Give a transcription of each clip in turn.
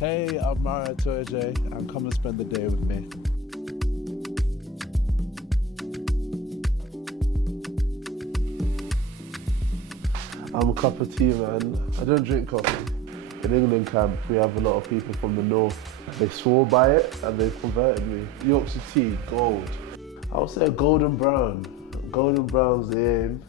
Hey, I'm Maro Itoje, and come and spend the day with me. I'm a cup of tea, man. I don't drink coffee. In England camp, we have a lot of people from the north. They swore by it and they've converted me. Yorkshire tea, gold. I would say a golden brown. Golden brown's the aim.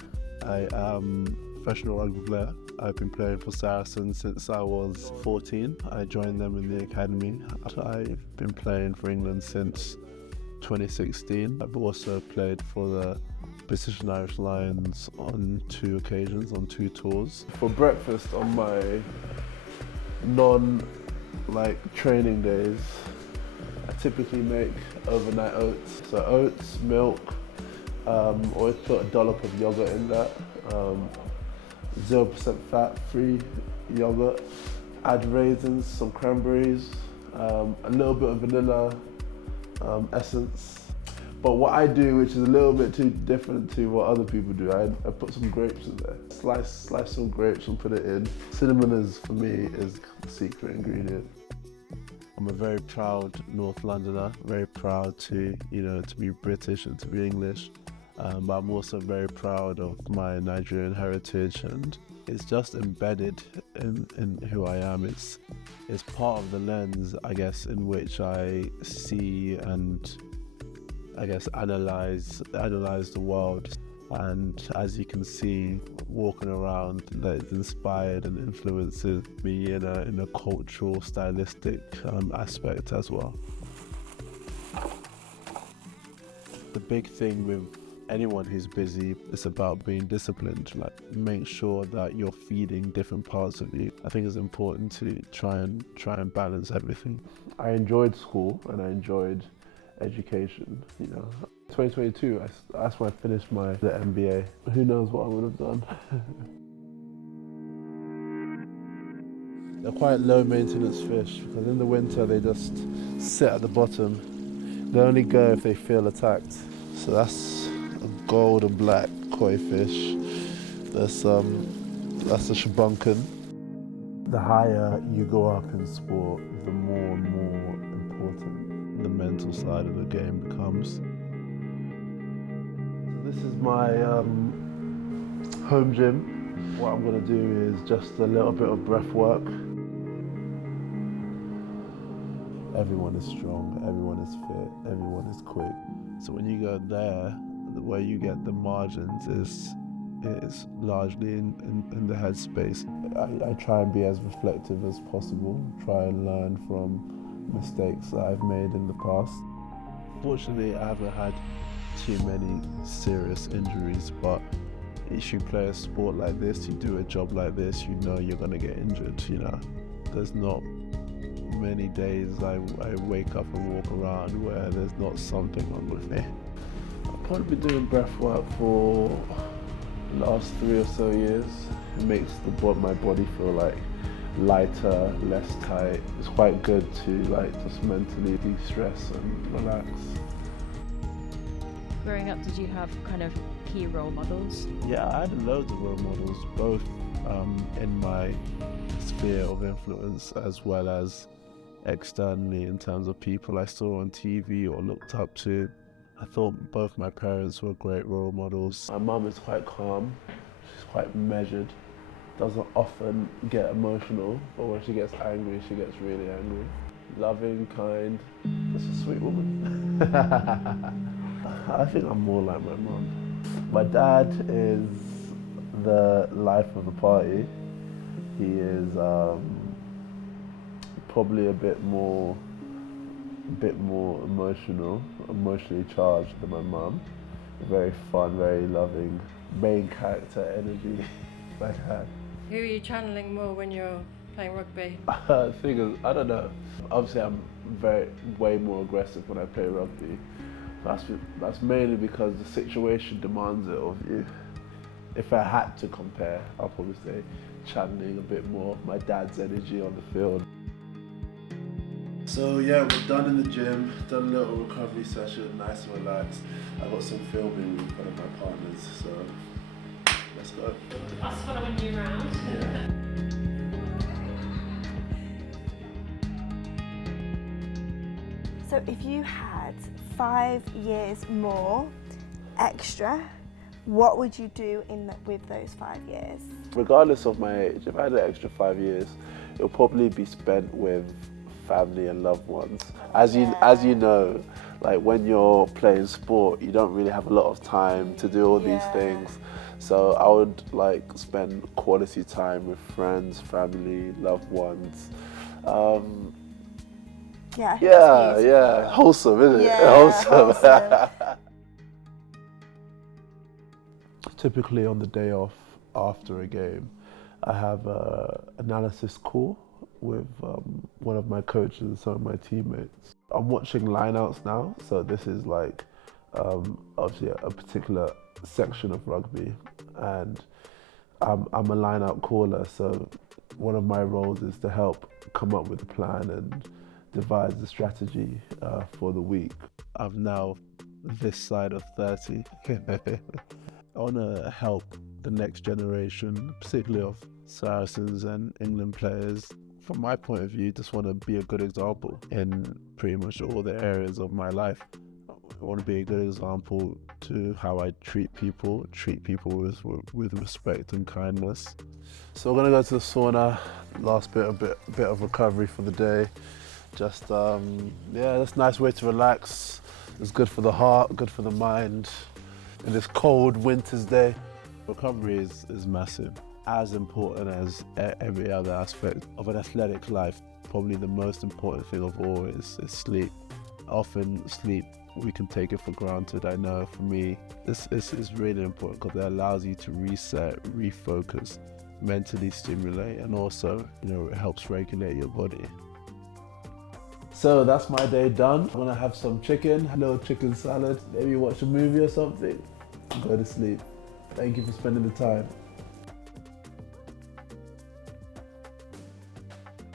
I am a professional rugby player. I've been playing for Saracens since I was 14. I joined them in the academy. I've been playing for England since 2016. I've also played for the British and Irish Lions on 2 occasions, on 2 tours. For breakfast on my training days, I typically make overnight oats. So oats, milk, always put a dollop of yogurt in that. 0% fat, free yogurt. Add raisins, some cranberries, a little bit of vanilla essence. But what I do, which is a little bit too different to what other people do, I put some grapes in there. Slice some grapes and put it in. Cinnamon is, for me, is the secret ingredient. I'm a very proud North Londoner, very proud to be British and to be English. But I'm also very proud of my Nigerian heritage, and it's just embedded in who I am. It's part of the lens, I guess, in which I see and I guess analyze the world. And as you can see, walking around, that inspired and influences me in a cultural, stylistic aspect as well. The big thing with anyone who's busy, it's about being disciplined. Like, make sure that you're feeding different parts of you. I think it's important to try and balance everything. I enjoyed school and I enjoyed education. 2022, that's when I finished the MBA. Who knows what I would have done. They're quite low maintenance fish because in the winter they just sit at the bottom. They only go if they feel attacked. So that's a gold and black koi fish. That's a shabunkin. The higher you go up in sport, the more and more important the mental side of the game becomes. This is my home gym. What I'm going to do is just a little bit of breath work. Everyone is strong, everyone is fit, everyone is quick. So when you go there, where you get the margins is largely in the headspace. I try and be as reflective as possible, try and learn from mistakes that I've made in the past. Fortunately, I haven't had too many serious injuries, but if you play a sport like this, you do a job like this, you know you're gonna get injured. There's not many days I wake up and walk around where there's not something wrong with me. I've probably been doing breath work for the last 3 or so years. It makes my body feel like lighter, less tight. It's quite good to just mentally de-stress and relax. Growing up, did you have kind of key role models? Yeah, I had loads of role models, both in my sphere of influence as well as externally in terms of people I saw on TV or looked up to. I thought both my parents were great role models. My mum is quite calm, she's quite measured, doesn't often get emotional, but when she gets angry, she gets really angry. Loving, kind, just a sweet woman. I think I'm more like my mum. My dad is the life of the party. He is probably a bit more emotionally charged than my mum. Very fun, very loving, main character energy like that. Who are you channeling more when you're playing rugby? Thing is, I don't know. Obviously, I'm way more aggressive when I play rugby. That's mainly because the situation demands it of you. If I had to compare, I'll probably say channeling a bit more of my dad's energy on the field. So yeah, we're done in the gym, done a little recovery session, nice and relaxed. I got some filming with one of my partners, so let's go. Us following you around. Yeah. So if you had 5 years more extra, what would you do with those 5 years? Regardless of my age, if I had an extra 5 years, it'll probably be spent with family and loved ones. As you know, like when you're playing sport, you don't really have a lot of time to do all these things. So I would like spend quality time with friends, family, loved ones. Yeah, wholesome, isn't it? Wholesome. Typically on the day off after a game, I have an analysis call with one of my coaches and some of my teammates. I'm watching lineouts now, so this is like obviously a particular section of rugby, and I'm a lineout caller, so one of my roles is to help come up with a plan and devise the strategy for the week. I'm now this side of 30. I want to help the next generation, particularly of Saracens and England players. From my point of view, just want to be a good example in pretty much all the areas of my life. I want to be a good example to how I treat people with respect and kindness. So we're going to go to the sauna, last bit of recovery for the day. Just, that's a nice way to relax. It's good for the heart, good for the mind. In this cold winter's day, recovery is massive. As important as every other aspect of an athletic life, probably the most important thing of all is sleep. Often sleep, we can take it for granted. I know for me, this is really important because it allows you to reset, refocus, mentally stimulate, and also, it helps regulate your body. So that's my day done. I'm gonna have some chicken, a little chicken salad, maybe watch a movie or something, go to sleep. Thank you for spending the time.